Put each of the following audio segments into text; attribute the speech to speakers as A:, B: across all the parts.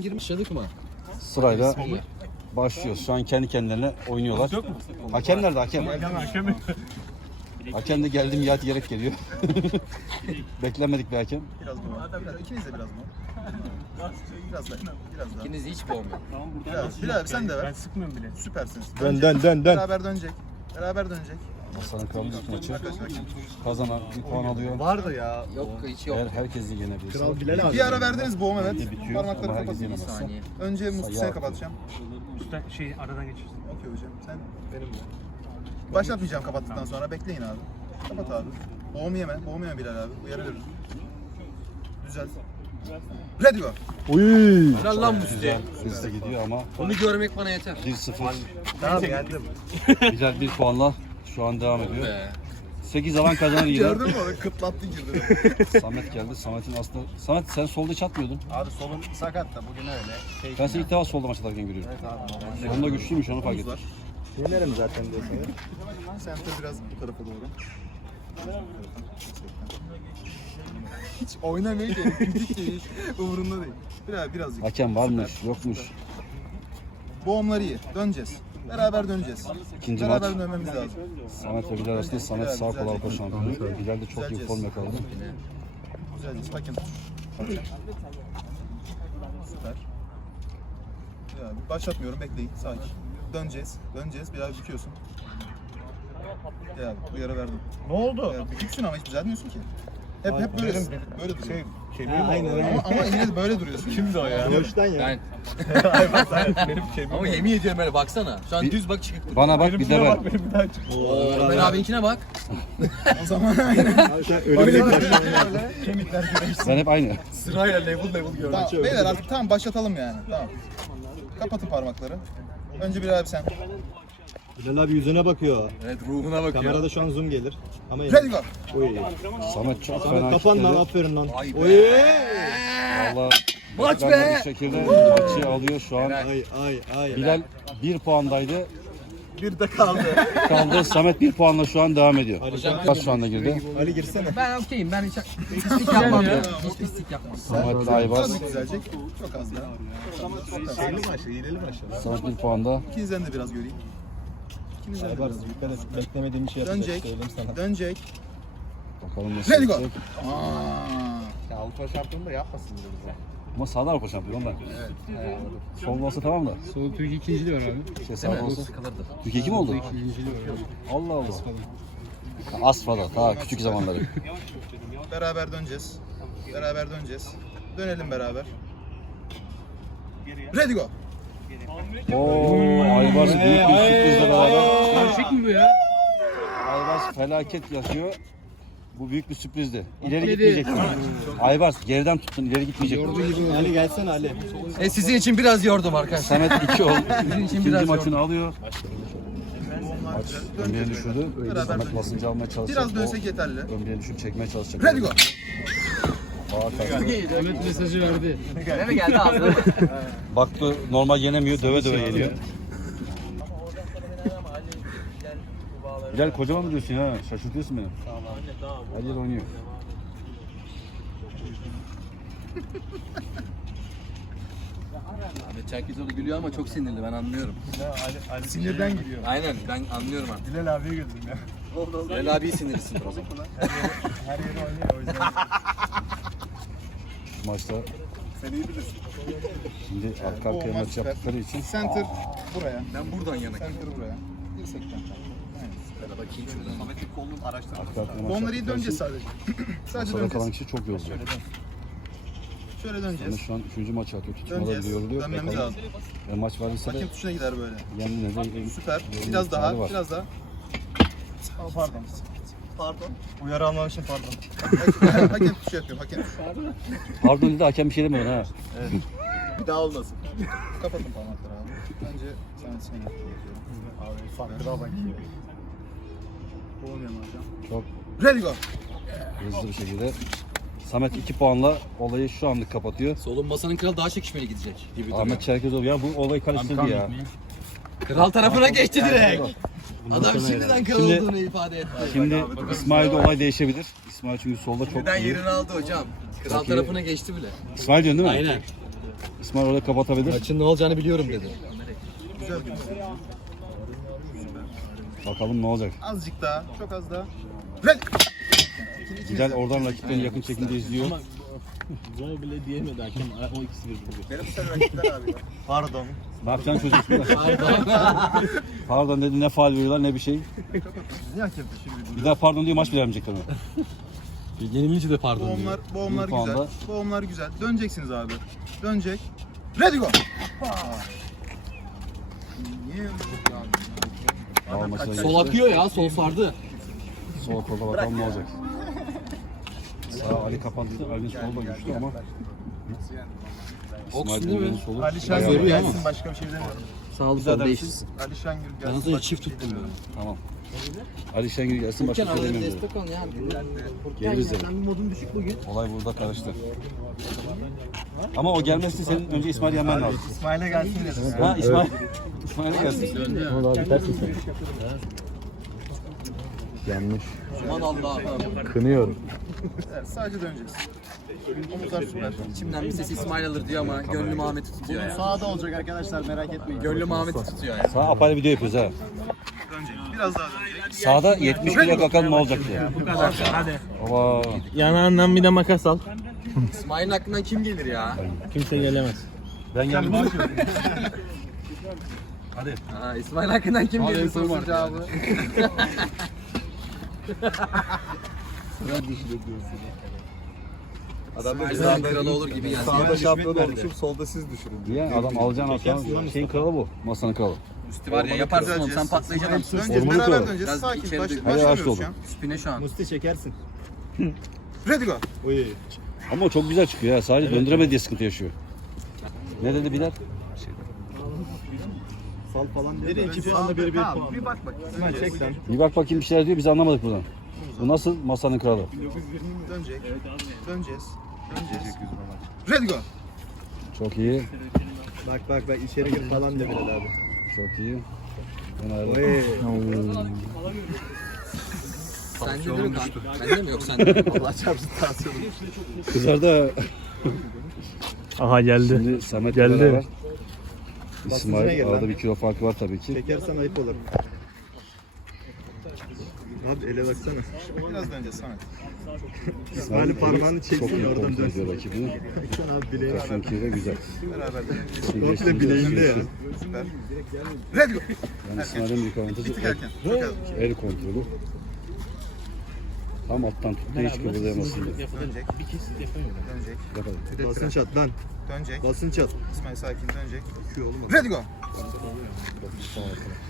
A: Girmiş. Başladık mı?
B: Sırayla başlıyoruz. Şu an kendi kendilerine oynuyorlar. Hakem nerede hakem? Hakem de geldim ya diyerek geliyor. Beklenmedik bir hakem.
C: Biraz daha. Biraz, ikiniz de biraz daha. Biraz daha. Biraz daha.
A: İkiniz hiç boğmuyor.
C: Biraz, bir abi sen de ver.
D: Ben sıkmıyorum bile.
C: Süpersiniz.
E: Dön dön dön dön.
C: Beraber dönecek. Beraber dönecek.
B: Hasan'ın kralı ilk maçı kazanan bir puan alıyor.
E: Vardı ya.
A: Yok hiç yok.
B: Eğer herkesi yenebilirse
E: Kral Bilal abi.
C: Bir ara verdiniz boğum evet.
B: Bitiyor
C: Parmakları kapatın.
A: Bir
B: yenemez.
A: saniye.
C: Önce
B: artıyor.
C: kapatacağım.
D: Üstten şey aradan geçirsin.
C: Okey hocam. Sen benim de. Başlatmayacağım kapattıktan sonra. Bekleyin abi. Kapat abi. Boğum yeme. Boğum yeme Bilal abi. Uyarı veririm. Düzelt. Ready go.
E: Uy.
A: Helal lan Musti.
B: güzel hızlı gidiyor ama
A: Onu görmek bana yeter.
B: 1-0
E: Tamam yendim.
B: Bilal bir puanla şu an devam ediyor.
A: Be.
B: 8 alan kazanır yine.
C: Gördün mü onu? Kıtlattı girdi.
B: Samet geldi. Samet'in aslında... Samet sen solda hiç atmıyordun.
E: Abi solum sakat da bugün öyle. Şey,
B: Ben seni ilk defa solda maç atarken görüyorum.
E: abi.
B: Onda güçlüymüş onu fark ettim.
E: Yenerim zaten diyorsun.
C: Center biraz bu tarafa doğru. Hiç oynamıyor ki. Küçük değil. Umurunda değil. Biraz, birazcık.
B: Hakem varmış, yokmuş.
C: Boğumları iyi. Döneceğiz. Beraber döneceğiz.
B: İkinci
C: Beraber
B: maç.
C: dönmemiz lazım.
B: Samet ve Bilal arasında Samet sağ kol Avrupa şampiyonu. Bilal de çok iyi form yakaladı.
C: Güzel. Hakem. Süper. Ya, başlatmıyorum. Bekleyin. Sakin. Döneceğiz. Döneceğiz. Biraz büküyorsun. Ya bu yara verdim.
E: Ne oldu?
C: Ya, büküksün ama hiç düzeltmiyorsun ki. Hep hep böyle böyle duruyor.
E: Şey, kemiğim
C: aynen, ama, ama yine de böyle duruyorsun. Kimdi o ya?
E: Doğuştan ya.
A: Ben.
E: Benim kemiğim.
A: Ama yemin ediyorum öyle baksana. Şu an
B: Bir-
A: düz bak çıkık duruyor.
B: Bana bak bir de ben.
E: bir daha çık.
A: Oo, Ömer abinkine bak.
C: O zaman aynen.
E: Öyle bir
C: Kemikler güreşsin.
B: Ben hep aynı.
A: Sırayla level level gördüm.
C: Tamam beyler artık tamam başlatalım yani. Tamam. Kapatın parmakları. Önce bir abi sen.
E: Bilal abi yüzüne bakıyor.
A: Evet ruhuna bakıyor.
E: Kamerada şu an zoom gelir. Ama
C: Ready go.
E: Uy.
B: Samet çok
E: Samet
B: fena
E: kapan lan aferin lan.
A: Ay be.
E: Uy.
B: Valla
A: Maç
B: beklenmedik
A: be!
B: şekilde maçı alıyor şu an.
E: Ay ay ay.
B: Bilal 1 puandaydı.
C: Bir de kaldı.
B: Kaldı. Samet 1 puanla şu an devam ediyor. Kaç şu anda girdi?
E: Ali girsene.
A: Ben okeyim. Ben hiç pislik yapmam ya. Hiç pislik yapmam.
B: Samet Aybaz.
C: Tabii düzelecek. Çok az daha.
E: Şeyli başla, hileli başla.
B: Samet 1 puanda.
C: İkinizden de biraz göreyim. De biraz.
E: Aybars dikkat et. Beklemediğim bir şey yapacak
C: Dönecek.
E: söyleyeyim sana.
C: Dönecek.
B: Bakalım nasıl
C: Ready go.
B: gidecek.
C: Aa.
E: Ya Avrupa şampiyonu da yapmasın bize.
B: Ama sağda Avrupa şampiyonu ondan. Solda olsa tamam da.
D: Sol Türkiye ikinciliği var abi.
B: Şey sağda olsa. Türkiye kim oldu?
D: İkinciliği var abi.
B: Allah Allah. Ha, Asfa'da. Ta küçük zamanları.
C: Beraber döneceğiz. Beraber döneceğiz. Dönelim beraber. Ready go.
B: Oo, Aybaz büyük bir sürprizle beraber.
D: Gerçek mi bu ya?
B: Aybars felaket yaşıyor. Bu büyük bir sürprizdi. İleri
D: Dedi.
B: gitmeyecektin. Aybars geriden tuttun, ileri gitmeyecektin.
E: Ali gelsene Ali.
A: E sizin için biraz yordum arkadaşlar.
B: Samet 2 oldu.
A: Sizin için
B: İkinci
A: biraz
B: maçını alıyor. Maç ömreye düşürdü. Samet basıncı almaya çalışacak.
C: Biraz dönsek yeterli.
B: Ömreye düşüp çekmeye çalışacak.
C: Ready go.
D: Ahmet mesajı verdi.
A: Nereye geldi ağzına?
B: Baktı normal yenemiyor, döve döve yeniyor. Bilal kocaman mı diyorsun ya? Şaşırtıyorsun beni. Her yer oynuyor.
A: Ahmet Çerkezoğlu gülüyor ama çok sinirli ben anlıyorum.
E: Ali, Ali
C: Sinirden gidiyor.
A: Aynen ben anlıyorum artık.
E: Bilal abiye güldüm ya.
A: Bilal abi sinirlisin o zaman.
E: Her yeri oynuyor o yüzden.
B: Şu maçta
C: Sen iyi bilirsin.
B: şimdi arka arkaya
C: maç
B: yaptıkları için
C: Center buraya.
A: Ben buradan yana
C: Center buraya. Dirsekten.
A: Şöyle bakayım şuradan.
E: Samet'in kolunun araçları.
B: arka arkaya maç
C: Boğumları iyi döneceğiz sadece. sadece
B: Masada kalan
C: döneceğiz.
B: kişi çok yoruluyor.
C: Şöyle
B: Yani
C: döneceğiz.
B: şu an 3. maç atıyor. Tutmada bile
C: Döneceğiz.
B: yoruluyor.
C: Dönmemiz lazım.
B: E, maç varsa da
C: Hakem tuşuna gider böyle.
B: de
C: Süper. Biraz daha.
B: var.
C: Biraz daha.
E: Oh, pardon.
C: Pardon.
E: Uyarı almam için pardon.
C: hakem tuşu yapıyorum. Hakem.
B: Pardon dedi hakem bir şey demiyor ha.
C: Bir daha olmasın. Kapatın parmakları abi. Bence sen sen yap.
E: Abi farkına bak ya.
C: Boğulmayalım hocam.
B: Çok
C: Ready go.
B: hızlı bir şekilde. Samet 2 puanla olayı şu anlık kapatıyor.
A: Solun masanın kralı daha çekişmeli gidecek gibi duruyor.
B: Ahmet Çerkezoğlu ya bu olayı karıştırdı ya.
A: Kral tarafına geçti direkt. Adam
B: sonra
A: şimdiden kral
B: Şimdi-
A: olduğunu ifade etti.
B: Şimdi İsmail'de olay değişebilir. İsmail çünkü solda çok
A: Şimdiden
B: iyi.
A: yerini aldı hocam. Kral tarafına geçti bile.
B: İsmail diyorsun değil mi?
A: Aynen.
B: İsmail orada kapatabilir.
A: Maçın ne olacağını biliyorum dedi.
B: Bakalım ne olacak.
C: Azıcık daha, çok az daha.
B: Güzel oradan rakiplerini yakın çekimde izliyor.
F: Zor bile diyemedi hakem. O ikisi birbirine.
C: Benim bu sene rakipler abi. ya.
E: Pardon.
B: Ne yapacaksın çocuk? pardon dedi ne faal veriyorlar ne bir şey.
E: Niye hakem şimdi?
B: Bir daha pardon diyor maç bile vermeyecekler ona.
A: Yenilince de pardon diyor.
B: Bir puan
C: güzel.
B: da.
C: Boğumlar güzel. Döneceksiniz abi. Dönecek. Ready go. Niye?
B: Al maçına
A: Sol akıyor ya sol sardı.
B: Sol kolda bakalım ne olacak. Sağ Ali kapandı. Ali'nin solu da güçlü ama. İsmail
A: değil mi?
B: Demir'in solu.
C: Ali Şengül gelsin başka bir şey demiyorum.
A: Sağlı
B: Güzel
A: sol değişsin.
C: Ali Şengül
A: Ben
C: gelsin.
A: önce
C: başka
A: çift
C: şey
A: tuttum
C: demiyorum.
B: Tamam. Ali Şengül gelsin başka bir şey
A: abi
B: demiyorum.
A: destek ol ya.
B: Geri bizde.
A: Sen bir modun düşük bugün.
B: Olay burada karıştı. Ama o gelmesi senin önce İsmail yenmen lazım.
E: İsmail'e gelsin dedim.
B: Ha İsmail. İsmail'e gelsin.
G: Yanlış.
A: Aman Allah'ım.
G: Kınıyorum.
C: Evet, sadece döneceğiz. Omuzlar süper.
A: İçimden bir ses İsmail alır diyor ama gönlüm Ahmet'i tutuyor ya.
E: Sağda olacak arkadaşlar merak etmeyin.
A: Gönlüm Ahmet'i tutuyor ya.
B: Sağ apayrı video yapıyoruz ha.
C: Dönecek. Biraz daha dönecek.
B: Sağda 70 kilo bakalım ne olacak diye.
F: Bu kadar. Hadi.
B: Baba.
F: Yanağından bir de makas al.
A: İsmail'in aklından kim gelir ya?
F: Kimse gelemez.
B: Ben geldim.
A: Ha, İsmail hakkından kim gelir sorusu cevabı. Adam İsmail'in kralı olur gibi geldi.
E: Sağda şampiyon olmuşum solda siz düşürün.
B: Niye? Adam alacağın aslan. Şeyin kralı bu. Masanın kralı.
A: Üstü var ya yaparsın oğlum sen patlayacaksın.
C: Döneceğiz.
B: Ormanı
C: Beraber
B: koy.
C: döneceğiz.
A: Biraz
C: Sakin.
A: içeri
C: Baş.
B: Hadi yavaş
C: başlamıyoruz şu an.
A: Üstüne şu an.
E: Musti çekersin.
C: Ready go.
E: Uy.
B: Ama çok güzel çıkıyor ya. Sadece döndüremedi diye sıkıntı yaşıyor. Ne dedi Bilal?
E: Sal falan diyor. Biri iki puanla biri bir puan.
C: Bir bak bak.
E: Çek lan.
B: Bir bak bakayım bir şeyler diyor biz anlamadık buradan. Bu nasıl masanın kralı?
C: Dönecek. Döneceğiz. Döneceğiz. Ready go.
B: Çok iyi.
E: Bak bak bak içeri gir falan de Bilal abi.
B: Çok iyi. Ben ayrı.
E: Oy.
A: Sende değil mi kanka? Bende mi yok sende?
E: Allah çarpsın tansiyonu.
B: Kızlarda
G: Aha geldi.
B: şimdi Samet
G: Geldi.
B: İsmail arada bir kilo farkı var tabii ki.
E: Çekersen ayıp olur. Abi ele baksana.
C: Biraz döneceğiz Samet.
E: İsmail'in parmağını çeksin oradan dönsün.
B: rakibini.
E: Abi bileğine.
B: Çünkü de güzel.
C: Beraber döneceğiz.
E: Komple bileğinde ya.
C: Süper. Ready go.
B: Yani İsmail'in avantajı
C: Bir tık
B: el, el kontrolü. Tam alttan tuttu hiç kıpırdayamazsın. diye.
C: Dönecek. Dönecek.
B: Bakalım.
E: Basınç at lan.
C: Dönecek.
E: Basınç at.
C: İsmail sakin dönecek.
E: Şu oğlum.
C: Ready go.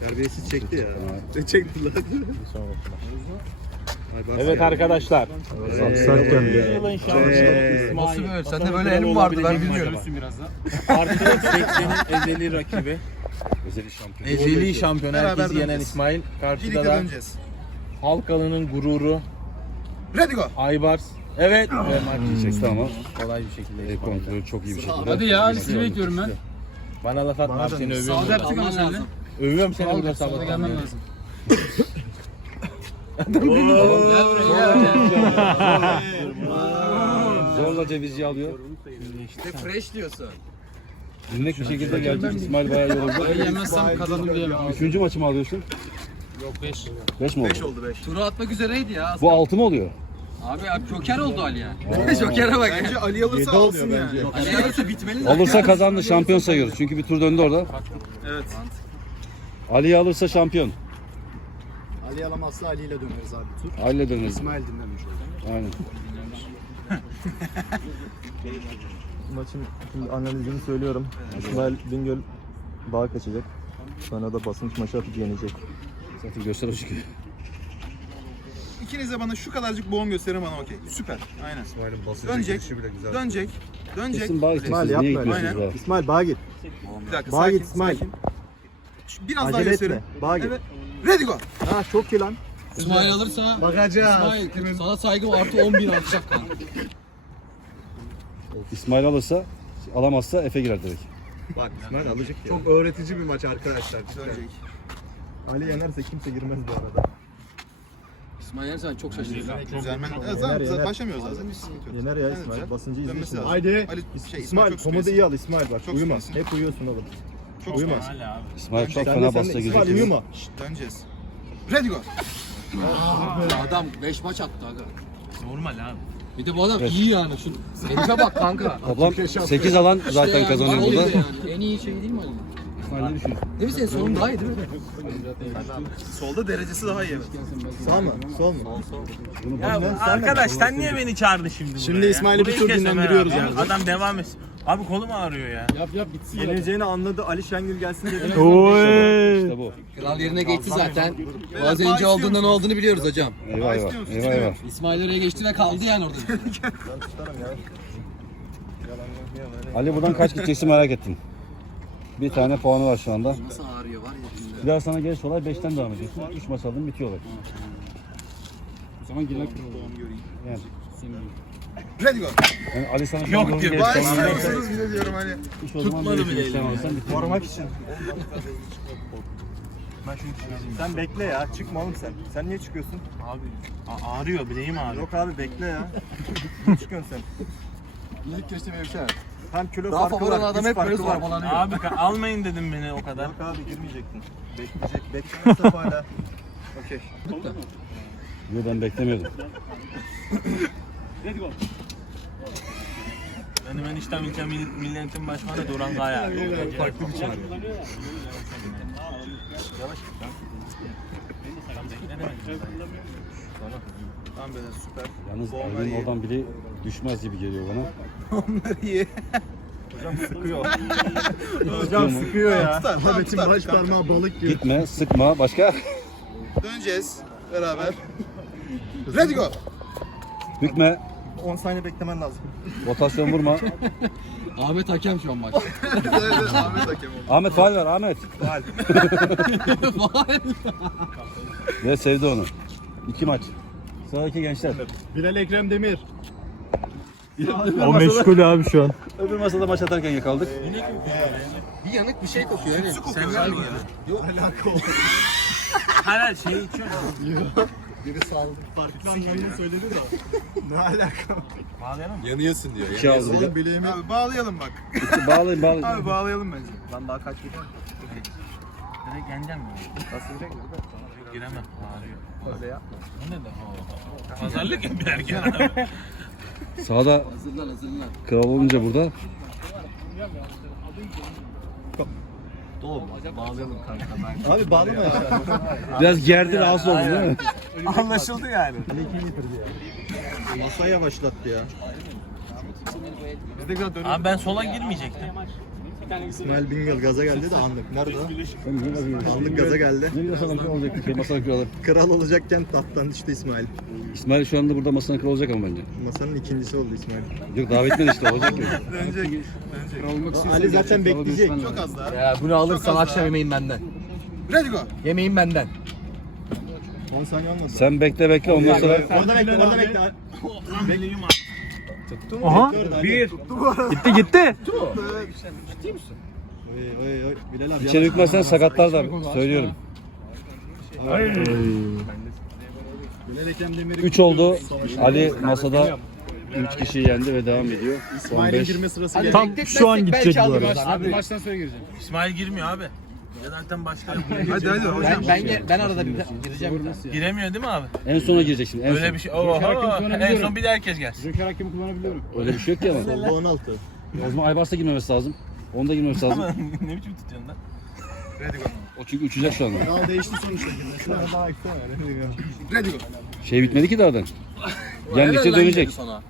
E: Terbiyesiz çekti ya. Ne çekti lan?
F: Evet arkadaşlar.
G: Sert geldi.
A: Nasıl böyle? Sende böyle elim vardı ben bilmiyorum.
F: Artı 80'in ezeli rakibi.
B: Özeli şampiyon.
F: Ezeli şampiyon herkesi yenen. İsmail. Karşıda da. Halkalı'nın gururu
C: Ready go.
F: Aybars. Evet. Ve maç
B: Çekti ama
F: kolay bir şekilde İsmail.
B: kontrolü çok iyi bir şekilde.
D: Hadi ya sizi bekliyorum ben.
F: Bana laf atma abi, seni övüyorum.
D: Sağda yaptık ama seninle.
F: Övüyorum seni burada
D: Sağda
F: sabah.
D: gelmen lazım.
B: Zorla cevizci alıyor.
A: İşte fresh diyorsun.
B: Dinlek bir şekilde gelecek. İsmail bayağı.
D: Ben yemezsem kazandım diyemem.
B: Üçüncü maçı mı alıyorsun?
D: Yok 5.
B: Beş mi oldu?
C: 5 oldu 5.
A: Turu atmak üzereydi ya.
B: Bu altı mı oluyor?
A: Abi abi joker oldu Ali ya. Joker'e bak.
C: Bence Ali alırsa alsın yani.
A: Ali alırsa bitmeli zaten.
B: Alırsa kazandı şampiyon sayıyoruz. Çünkü bir tur döndü orada.
C: Evet.
B: Ali'yi alırsa şampiyon.
E: Ali alamazsa Ali ile döneriz abi tur.
B: Ali'yle döneriz.
E: İsmail dinlemiş oldu.
B: Aynen.
G: Maçın şimdi analizini söylüyorum. İsmail Bingöl bağ kaçacak. Sonra da basınç maçı atıp yenecek.
B: Zaten göster o çıkıyor.
C: İkiniz de bana şu kadarcık boğum gösterin bana okey. Süper. Aynen. Dönecek. Dönecek. Dönecek.
B: Kesin bağ
G: İsmail
B: istesiniz. Niye
G: yapma öyle.
B: gitmiyorsunuz daha?
G: İsmail bağa git.
C: Bir dakika.
G: Bağa git İsmail.
C: Şu- Biraz daha
G: Acele
C: gösterin.
G: etme. Bağa git.
C: Evet. Ready go.
G: Ha çok iyi lan.
A: İsmail alırsa
E: Bakacağız.
A: İsmail sana saygım artı 10 bin artacak kanka.
B: İsmail alırsa, alamazsa Efe girer direkt.
E: Bak İsmail alacak ya. Çok öğretici bir maç arkadaşlar.
C: Dönecek.
G: Ali yenerse kimse girmez bu arada.
A: İsmail sen çok şaşırıyorsun.
C: Düzelmen.
G: Yener,
C: zaten
G: yener.
C: başlamıyoruz zaten. Hiç sıkıntı yok.
G: Yener ya İsmail.
C: güzel.
G: Basıncı izle
C: Dönmesi lazım.
G: Haydi.
C: Ali, şey,
G: İsmail
C: çok
G: komodu iyi al İsmail bak.
C: Çok
G: uyuma.
C: space.
G: Hep uyuyorsun oğlum.
C: Çok
G: Uyuma.
C: space.
B: İsmail çok
G: Sen de
B: fena
G: sen
B: bastı
G: de İsmail
B: gözüküyor.
G: uyuma.
C: Şşt, Döneceğiz. Ready go.
A: Adam 5 maç attı aga.
F: Normal abi.
A: Bir de bu adam iyi yani. Şu herife bak kanka.
B: Toplam 8 alan zaten
A: yani,
B: kazanıyor burada.
A: En iyi şey değil mi Ali?
B: İsmail ne düşünüyorsun?
A: Değil mi senin sonun daha iyi değil mi?
C: Solda derecesi daha iyi evet.
G: Sağ mı? Sol mu?
F: Ya arkadaş sen niye beni çağırdın şimdi buraya?
E: Şimdi
F: ya?
E: İsmail'i bir
F: Burayı
E: tur
F: kesme
E: dinlendiriyoruz
F: abi.
E: yani.
F: Adam devam etsin. Abi kolum ağrıyor ya.
A: Yap yap bitsin.
G: Geleceğini anladı. Ali Şengül gelsin dedi.
B: İşte bu.
A: Kral yerine geçti zaten. Bazenci olduğundan ne olduğunu biliyoruz hocam.
B: Eyvah eyvah. Eyvah eyvah.
A: İsmail oraya geçti ve kaldı yani orada.
B: Ali buradan kaç gideceksin merak ettim. Bir tane puanı var şu anda.
A: Nasıl ağrıyor var ya.
B: Bir daha sana gelirse olay 5'ten devam ediyorsun. 3 maç aldın bitiyor olay.
A: O zaman girmek
B: Yani,
C: Ready go.
B: yani Ali sana şu
F: Yok
B: an doğru
F: diyor.
B: gelirse olay
C: musunuz bile diyorum hani.
B: O zaman
F: Tutmadı bile
B: bir işlem alırsan bitiyor.
G: Korumak için. Sen bekle ya. Çıkma oğlum sen. Sen niye çıkıyorsun?
F: Abi a- ağrıyor bileğim ağrıyor.
G: Yok abi bekle ya. Niye çıkıyorsun sen?
A: İlk geçti bir şey.
G: Hem kilo
A: Daha
G: farkı
A: favori
G: var.
A: olan adam
G: güç
A: hep böyle
G: farkı var.
A: zorbalanıyor.
F: Abi ka- almayın dedim beni o kadar.
G: Yok abi girmeyecektin. Bekleyecek. Beklemezse hala. Okey.
B: Yo ben beklemiyordum.
F: Benim eniştem ilçe Mil- milletin başkanı Duran Kaya.
A: Farklı bir çağrı.
C: Tamam beyler süper.
B: Yalnız Ali'nin
C: iyi.
B: oradan biri düşmez gibi geliyor bana.
C: iyi.
G: Hocam sıkıyor. Hocam sıkıyor ya.
C: Tutar, tamam,
E: Ahmet'in
C: tutar
E: baş parmağı balık gibi.
B: Gitme, sıkma. Başka?
C: Döneceğiz beraber. Ready go.
B: Bükme.
G: 10 saniye beklemen lazım.
B: Rotasyon vurma.
A: Ahmet hakem şu an maç.
C: evet, evet, Ahmet hakem oldu.
B: Ahmet faal ver Ahmet. Ve sevdi onu. İki maç. Sıradaki gençler.
E: Bilal Ekrem Demir.
G: O meşgul abi şu an.
B: Öbür masada maç atarken yakaladık.
A: bir yanık bir şey kokuyor hani.
C: Sen mi
A: Yok.
F: Hala şey içiyorum.
E: Biri sağlık farklı anlamda söyledi de. ne alaka?
F: Bağlayalım mı?
A: Yanıyorsun diyor.
B: Bir de.
E: Oğlum bileğimi
C: Abi bağlayalım bak.
B: Bağlayın bağlayın.
C: Abi bağlayalım bence.
G: Lan daha kaç gidiyor?
F: Direkt yeneceğim mi?
G: Nasıl direkt mi?
F: Giremem. Ağrıyor.
G: Öyle yapma.
F: O ne de? Pazarlık yaparken abi.
B: Sağda
A: Hazırlan hazırlan.
B: kral olunca burada.
A: Bağlayalım kanka.
G: Abi bağlama ya.
B: Biraz gerdi rahatsız oldu değil mi?
F: Anlaşıldı yani.
G: Masaya yavaşlattı ya.
F: Abi ben sola girmeyecektim.
E: İsmail Bingöl gaza geldi de anlık. Nerede?
B: Bakıyorsun?
E: Anlık gaza geldi.
B: Ne masanın kralı olacaktı ki? Masanın kralı.
E: Kral olacakken tahttan düştü İsmail.
B: İsmail şu anda burada masanın kralı olacak ama bence.
E: Masanın ikincisi oldu İsmail.
B: Yok davetli işte olacak ki.
C: Dönecek.
E: Ali zaten bekleyecek.
C: Çok az daha.
A: Ya bunu alırsan akşam yemeğin benden.
C: Ready go.
A: Yemeğin benden.
E: 10 saniye olmadı.
B: Sen bekle bekle ondan sonra
E: Orada bekle, orada bekle.
F: Bileğim
G: Aha.
E: Bir.
G: Gitti gitti.
E: Oy oy oy. Bilal abi.
B: içeri hükmezsen sakatlar da söylüyorum.
E: Bilal Ekrem Demir'i
B: 3 oldu. Ali masada 3 kişiyi yendi ve devam ediyor.
E: İsmail'in
B: 5.
E: girme sırası geldi.
G: Tam şu an gidecek bu arada.
A: Abi,
F: İsmail girmiyor abi. Ya zaten başka
C: Hadi hadi hocam.
A: ben, ben, ben arada bir gireceğim bir tane.
F: giremiyor değil mi abi?
B: En sona girecek şimdi. En
F: Öyle
B: son.
F: bir şey. Oho, en son bir de herkes gelsin.
B: Öyle bir şey yok ki ama.
E: Solda 16.
B: O zaman Aybars da girmemesi lazım. Onun da girmemesi lazım.
F: ne biçim tutuyorsun lan?
C: Ready go.
B: O çünkü uçacak şu anda.
E: Kral değişti sonuçta. Daha ekstra
C: Ready go.
B: Şey bitmedi ki daha da. Yendikçe dönecek.
A: sana.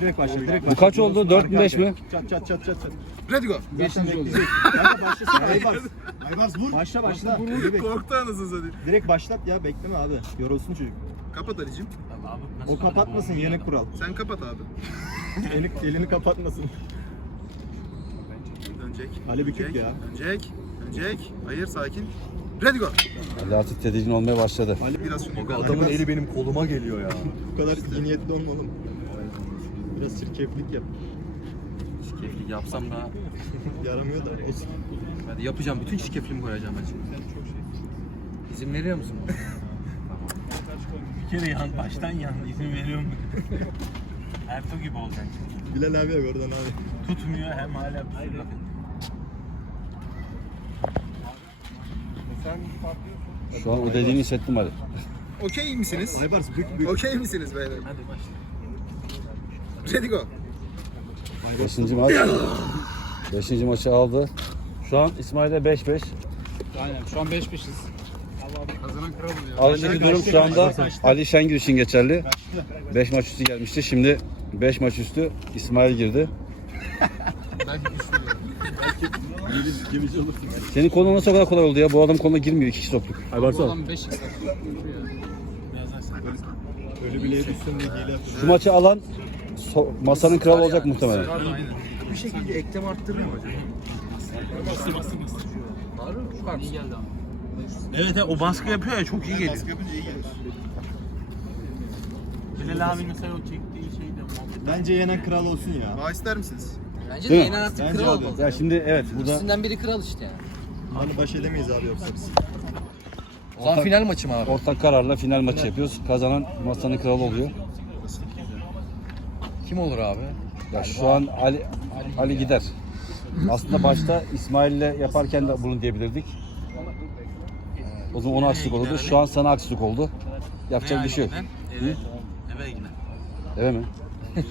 E: Direkt başla, direkt başla.
B: Bu kaç oldu? 4 mü 5 mi?
E: Çat çat çat çat çat.
C: Ready go.
E: Bekleyecek. Kanka başlasın. Aybars. Aybars vur. Başla başla. Direkt,
C: Korktu anasını satayım.
E: direkt başlat ya bekleme abi. Yorulsun çocuk.
C: Kapat Ali'cim.
F: Abi, nasıl
E: O kapatmasın yeni kural.
C: Sen kapat abi.
E: Eli, elini kapatmasın.
C: Dönecek.
E: Ali Bükük
C: Dönecek,
E: ya.
C: Dönecek. Dönecek. Hayır sakin. Ready go.
B: Ali artık tedirgin olmaya başladı.
E: Ali
C: Biraz şunu.
G: Adamın eli benim koluma geliyor ya.
E: bu kadar iyi niyetli olmalım. Biraz çirkeflik yap.
A: Şirkeflik yapsam da
E: Yaramıyor da. olsun.
A: hadi yapacağım. Bütün şirkefliğimi koyacağım ben şimdi. İzin veriyor musun?
F: Bir kere yan, baştan yan. izin veriyor mu? Ertuğ gibi olacak.
E: Bilal abi yok oradan abi.
F: Tutmuyor hem hala pusuda.
B: Şu an o dediğini hissettim hadi.
C: Okey misiniz?
E: Aybars büyük büyük.
C: Okey misiniz beyler? Ready go.
B: Beşinci maç. Beşinci maçı aldı. Şu an İsmail'e 5-5.
D: Aynen şu an 5-5'iz. Kazanan kral oluyor.
B: Aradaki durum şu anda Ali Şengül için geçerli. 5 maç üstü gelmişti. Şimdi 5 maç üstü İsmail girdi.
D: Belki güçlü.
B: Senin konuna nasıl o kadar kolay oldu ya? Bu adam konuna girmiyor. iki kişi soktuk.
D: Bu adam 5
E: Ölü bile düşsün diye hile yapıyor.
B: Şu maçı alan so- masanın kralı olacak muhtemelen.
C: Bir şekilde eklem arttırıyor mu acaba?
D: Bak iyi geldi ama.
F: Evet evet, o baskı yapıyor ya çok iyi geliyor.
C: Baskı yapınca iyi gelir.
F: Bilal abi mesela o çektiği şeyde muhabbet.
E: Bence yenen kral olsun ya.
C: Daha ister misiniz?
A: Bence de
B: Değil mi?
A: yenen artık
E: Bence
A: kral
E: abi.
A: olmalı.
B: Ya şimdi evet burada
A: İkisinden biri kral işte yani.
E: Hani baş edemeyiz abi yoksa biz.
A: O zaman final maçı mı abi?
B: ortak kararla final maçı yapıyoruz. Kazanan masanın kralı oluyor.
A: Kim olur abi?
B: Ya şu an Ali Ali gider. Aslında başta İsmail'le yaparken de bunu diyebilirdik. O zaman ona haksızlık olurdu. Şu an sana haksızlık oldu. Yapacak bir şey yok.
F: Eve, eve gider.
B: Eve mi?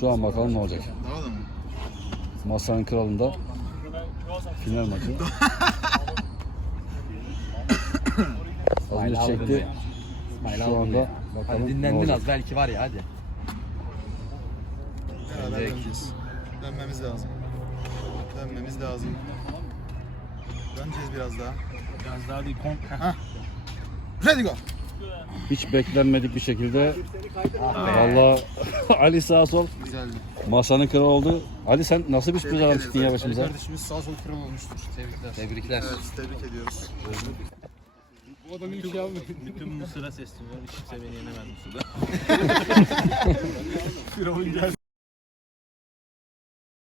B: Şu an bakalım ne olacak. Masanın kralında final maçı. Önce çekti. Şu anda bakalım
A: Hadi dinlendin az belki var ya hadi.
C: Döneceğiz. Dönmemiz lazım. Dönmemiz lazım. Döneceğiz biraz daha.
F: Biraz daha değil komple.
C: Ready go.
B: Hiç beklenmedik bir şekilde. Valla Ali sağ sol
C: Güzeldi.
B: masanın kralı oldu. Ali sen nasıl bir sürpriz adam çıktın ya başımıza?
C: Kardeşimiz sağ sol kral olmuştur.
A: Tebrikler. Tebrikler.
C: Evet tebrik ediyoruz.
D: Adam hiç şey yapmıyor.
F: Bütün Mısır'a sesleniyorum. Hiç kimse beni yenemez Mısır'da.
C: Firavun geldi.